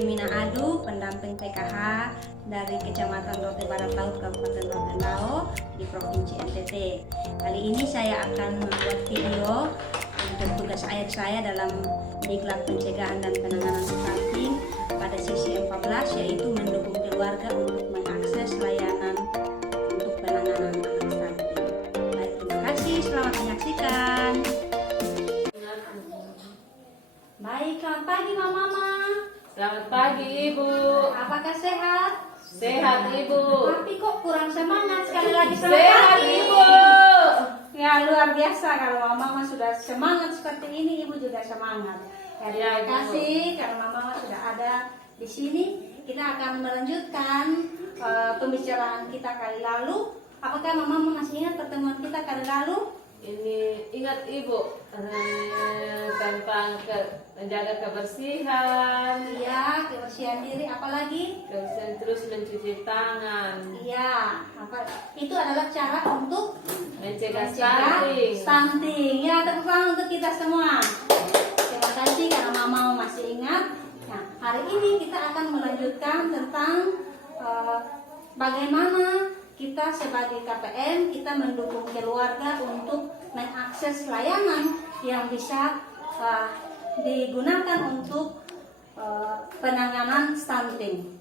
Yumina Adu, pendamping PKH dari Kecamatan Rote Barat Laut, Kabupaten Rotendao di Provinsi NTT. Kali ini saya akan membuat video untuk tugas akhir saya dalam Diklat Pencegahan dan Penanganan Stunting pada sesi 14, yaitu mendukung keluarga untuk mengakses layanan untuk penanganan anak stunting. Baik, terima kasih, selamat menyaksikan. Baik, selamat pagi Mama. Selamat pagi Ibu. Apakah sehat? Sehat Ibu. Tapi kok kurang semangat sekali lagi Sehat pagi. Ibu. Ya luar biasa kalau Mama sudah semangat seperti ini, Ibu juga semangat. Ya, terima Ibu. kasih karena Mama sudah ada di sini. Kita akan melanjutkan pembicaraan kita kali lalu. Apakah Mama masih ingat pertemuan kita kali lalu? Ini ingat Ibu tentang menjaga kebersihan. Iya, kebersihan diri, apalagi? Kebersihan, terus mencuci tangan. Iya, itu adalah cara untuk Mencegah stunting. stunting. Ya, tepuk tangan untuk kita semua. Terima kasih karena Mama masih ingat. Nah, hari ini kita akan melanjutkan tentang bagaimana kita sebagai KPM kita mendukung keluarga untuk mengakses layanan yang bisa digunakan untuk penanganan stunting.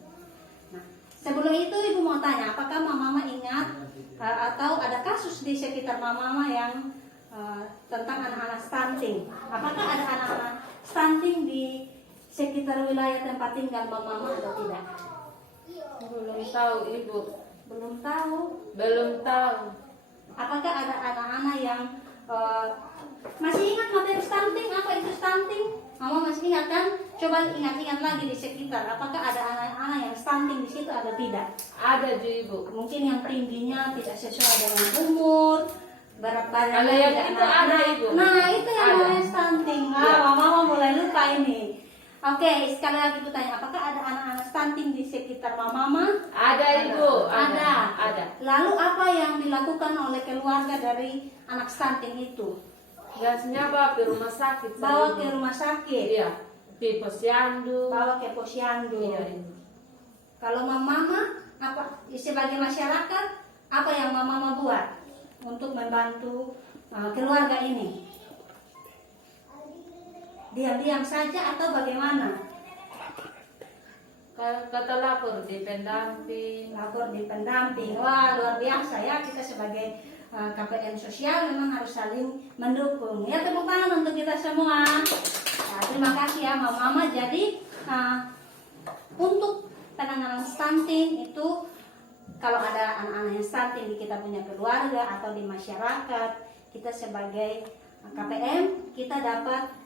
Nah, sebelum itu Ibu mau tanya, apakah Mama ingat atau ada kasus di sekitar Mama yang tentang anak-anak stunting? Apakah ada anak-anak stunting di sekitar wilayah tempat tinggal Mama atau tidak? Belum tahu Ibu. Belum tahu. Belum tahu. Apakah ada anak-anak yang masih ingat materi stunting? Apa itu stunting? Mama masih ingat kan? Coba ingat-ingat lagi di sekitar. Apakah ada anak-anak yang stunting di situ atau tidak? Ada juga Ibu. Mungkin yang tingginya tidak sesuai dengan umur, berat badan. Kalau yang tidak itu naik. ada, Ibu. Nah, itu yang Ada. namanya stunting. Ya. Mama mulai lupa ini. Oke, sekali lagi aku tanya, apakah ada anak-anak stunting di sekitar Mama? Ada Ibu. Ada. Ada. Lalu apa yang dilakukan oleh keluarga dari anak stunting itu? Biasanya bawa ke rumah sakit. Bawa ke rumah sakit. Iya. Di posyandu. Bawa ke posyandu. Iya Ibu. Kalau Mama apa sebagai masyarakat, apa yang Mama buat untuk membantu keluarga ini? Diam-diam saja atau bagaimana? Kata lapor di pendamping. Lapor di pendamping. Wah, luar biasa ya, kita sebagai KPM sosial memang harus saling mendukung. Ya, tepuk tangan untuk kita semua. Nah, terima kasih ya Mama. Jadi untuk penanganan stunting itu, kalau ada anak-anak yang stunting di kita punya keluarga atau di masyarakat, kita sebagai KPM kita dapat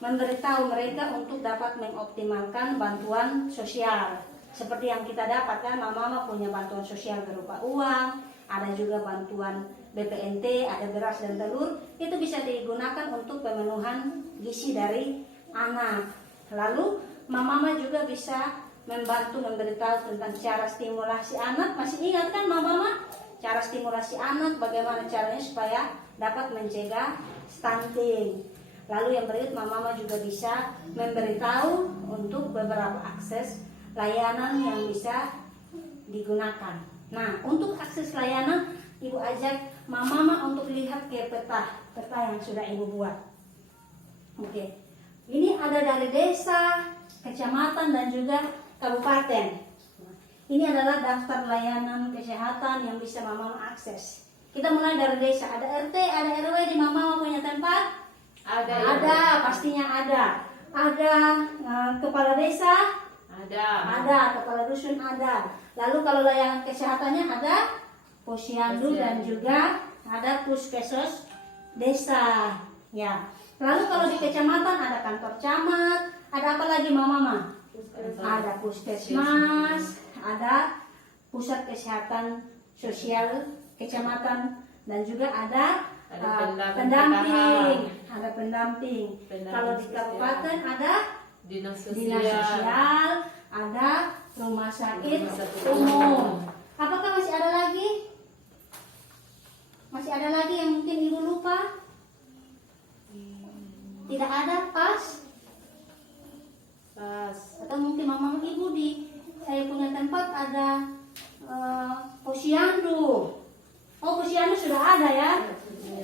memberitahu mereka untuk dapat mengoptimalkan bantuan sosial. Seperti yang kita dapatkan, Mama punya bantuan sosial berupa uang, ada juga bantuan BPNT, ada beras dan telur, itu bisa digunakan untuk pemenuhan gizi dari anak. Lalu Mama juga bisa membantu memberitahu tentang cara stimulasi anak. Masih ingat kan Mama? Cara stimulasi anak, bagaimana caranya supaya dapat mencegah stunting. Lalu yang berikut Mama juga bisa memberitahu untuk beberapa akses layanan yang bisa digunakan. Nah, untuk akses layanan, Ibu ajak Mama untuk lihat ke peta yang sudah Ibu buat. Oke, ini ada dari desa, kecamatan dan juga kabupaten. Ini adalah daftar layanan kesehatan yang bisa Mama akses. Kita mulai dari desa. Ada RT, ada RW di Mama punya tempat? Ada, pastinya ada. Ada kepala desa? Ada, kepala dusun ada. Lalu kalau layanan kesehatannya ada posyandu dan juga ada puskesmas desa. Ya. Lalu kalau di kecamatan ada kantor camat, ada apa lagi Mama? Ada puskesmas, ada pusat kesehatan sosial kecamatan dan juga ada pendamping. Kalau di kabupaten ada dinas sosial, ada rumah sakit umum. Apakah masih ada lagi? Masih ada lagi yang mungkin Ibu lupa? Tidak ada, pas? Atau mungkin Mama di saya punya tempat ada posyandu. Oh, posyandu sudah ada ya?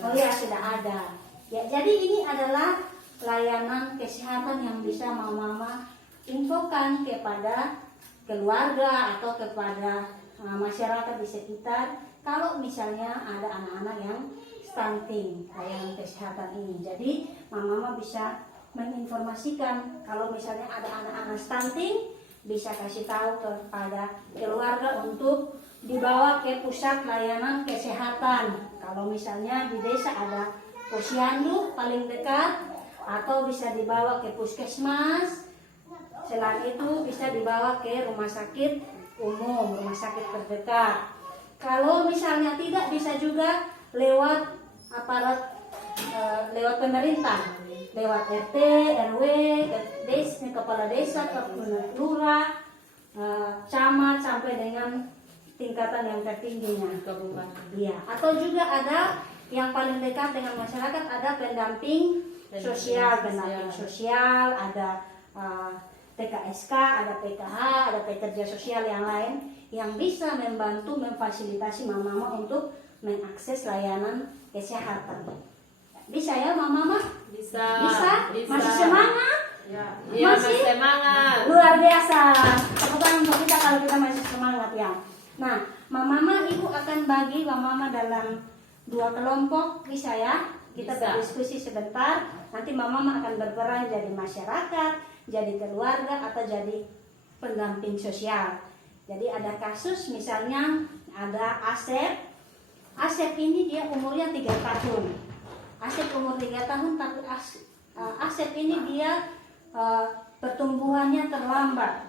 Oh ya, sudah ada. Ya, jadi ini adalah layanan kesehatan yang bisa mama-mama infokan kepada keluarga atau kepada masyarakat di sekitar kalau misalnya ada anak-anak yang stunting, layanan kesehatan ini. Jadi mama-mama bisa menginformasikan kalau misalnya ada anak-anak stunting, bisa kasih tahu kepada keluarga untuk dibawa ke pusat layanan kesehatan. Kalau misalnya di desa ada posyandu paling dekat, atau bisa dibawa ke puskesmas. Selain itu bisa dibawa ke rumah sakit umum, rumah sakit terdekat. Kalau misalnya tidak, bisa juga lewat aparat, lewat pemerintah, lewat RT, RW, kepala desa, lurah, camat, sampai dengan tingkatan yang tertingginya. Iya. Atau juga ada yang paling dekat dengan masyarakat, ada pendamping sosial, ada TKSK, ada PKH, ada pekerja sosial yang lain yang bisa membantu memfasilitasi mama-mama untuk mengakses layanan kesehatan. Bisa ya mama-mama? Bisa. Masih semangat? Ya, iya, masih semangat. Luar biasa. Tepuk tangan untuk kita kalau kita masih semangat ya. Nah, mama-mama ibu akan bagi mama-mama dalam 2 kelompok, bisa ya? Kita berdiskusi sebentar, nanti mama akan berperan jadi masyarakat, jadi keluarga, atau jadi pendamping sosial. Jadi ada kasus misalnya ada Asep. Asep ini dia umurnya 3 tahun. Asep umur 3 tahun, tapi Asep ini dia pertumbuhannya terlambat.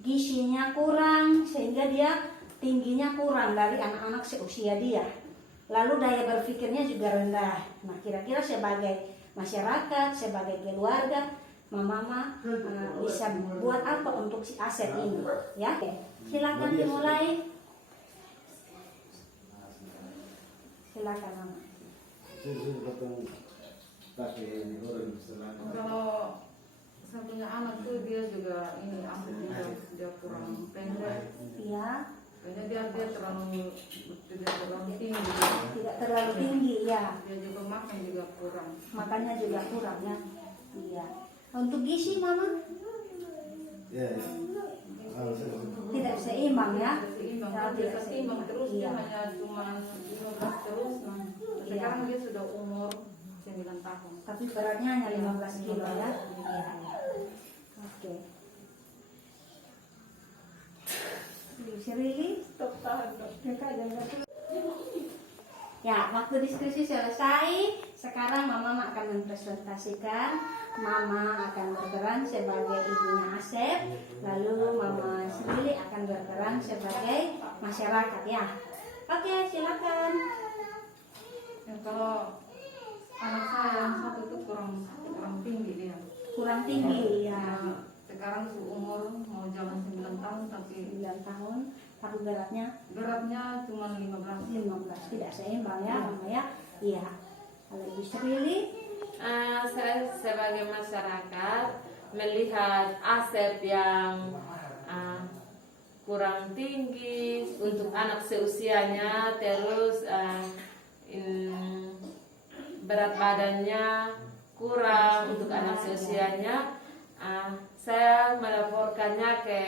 Gizinya kurang, sehingga dia tingginya kurang dari anak-anak seusia dia. Lalu daya berpikirnya juga rendah. Nah, kira-kira sebagai masyarakat, sebagai keluarga, mama bisa buat apa untuk si Asep ini? Ya, silakan dimulai. Silakan mama. Kalau satunya anak tuh dia juga ini dia kurang pendek. Iya. Kayaknya dia terlalu tinggi. Tidak terlalu tinggi ya. Dia juga makan juga kurang. Makannya juga kurang ya. Iya. Untuk gizi mama? Ya. Tidak seimbang ya. Seimbang. Ya, Kalau dia seimbang terus iya. dia hanya cuma 15 terus. Nah, sekarang dia sudah umur 9 tahun. Tapi beratnya hanya 15 kilo ya. Iya. Oke. Really? Stop tahan. Ya, waktu diskusi selesai. Sekarang mama akan mempresentasikan. Mama akan berperan sebagai ibunya Asep. Lalu mama sendiri akan berperan sebagai masyarakat ya. Oke, silakan. Ya, kalau anak saya yang satu tuh kurang tinggi dia. Kurang tinggi ya. Sekarang umur mau jalan 9 tahun tapi 9 tahun, tapi beratnya cuma 15. 15. Tidak seimbang ya mama ya. Iya. Kalau Ibu Srili, Saya sebagai masyarakat melihat Asep yang kurang tinggi untuk anak seusianya, terus berat badannya kurang untuk anak seusianya. Saya melaporkannya ke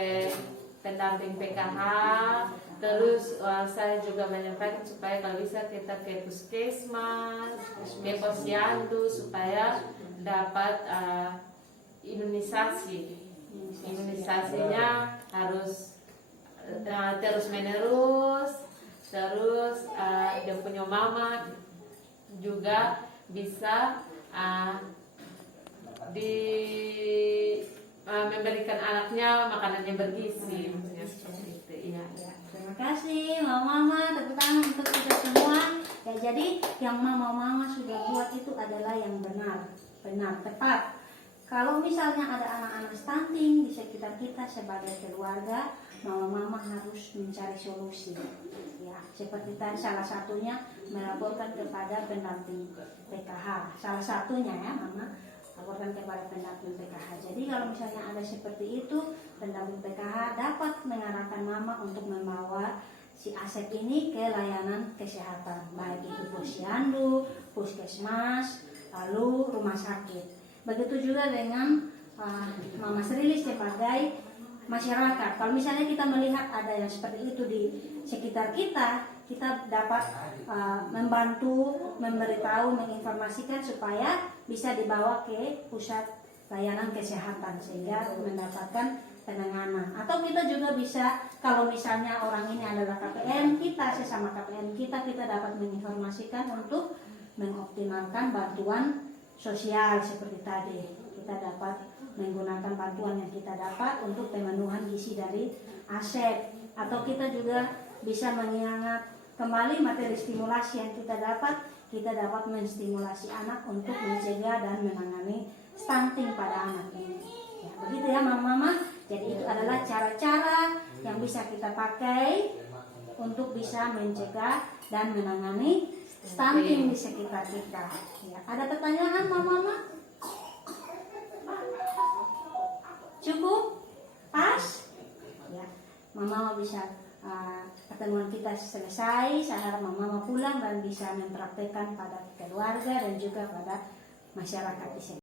pendamping PKH, terus saya juga menyampaikan supaya kalau bisa kita ke puskesmas, ke posyandu supaya dapat imunisasi. Imunisasinya harus terus menerus, terus dia punya mama juga bisa memberikan anaknya makanan yang bergizi, maksudnya seperti itu. Iya. terima kasih mama-mama, tepuk tangan untuk kita semua. Ya, jadi yang mama-mama sudah buat itu adalah yang benar, tepat. Kalau misalnya ada anak-anak stunting di sekitar kita sebagai keluarga, mama-mama harus mencari solusi. Ya, seperti tadi salah satunya melaporkan kepada pendamping PKH. Salah satunya ya, mama. laporkan kepada pendamping PKH. Jadi kalau misalnya ada seperti itu, pendamping PKH dapat mengarahkan mama untuk membawa si Asep ini ke layanan kesehatan, baik itu posyandu, puskesmas, lalu rumah sakit. Begitu juga dengan Mama Srilis sebagai masyarakat. Kalau misalnya kita melihat ada yang seperti itu di sekitar kita, kita dapat membantu, memberitahu, menginformasikan supaya bisa dibawa ke pusat layanan kesehatan sehingga mendapatkan penanganan. Atau kita juga bisa, kalau misalnya orang ini adalah KPM, kita sesama KPM kita dapat menginformasikan untuk mengoptimalkan bantuan sosial seperti tadi. Kita dapat menggunakan bantuan yang kita dapat untuk pemenuhan gizi dari Asep. Atau kita juga bisa mengingat kembali materi stimulasi yang kita dapat menstimulasi anak untuk mencegah dan menangani stunting pada anak ini. Ya, begitu ya mama-mama. Jadi itu adalah cara-cara yang bisa kita pakai untuk bisa mencegah dan menangani stunting di sekitar kita. Ya, ada pertanyaan mama-mama? Cukup? Pas? Ya, mama bisa pertemuan kita selesai. Saya harap mama pulang dan bisa mempraktekkan pada keluarga dan juga pada masyarakat di sini.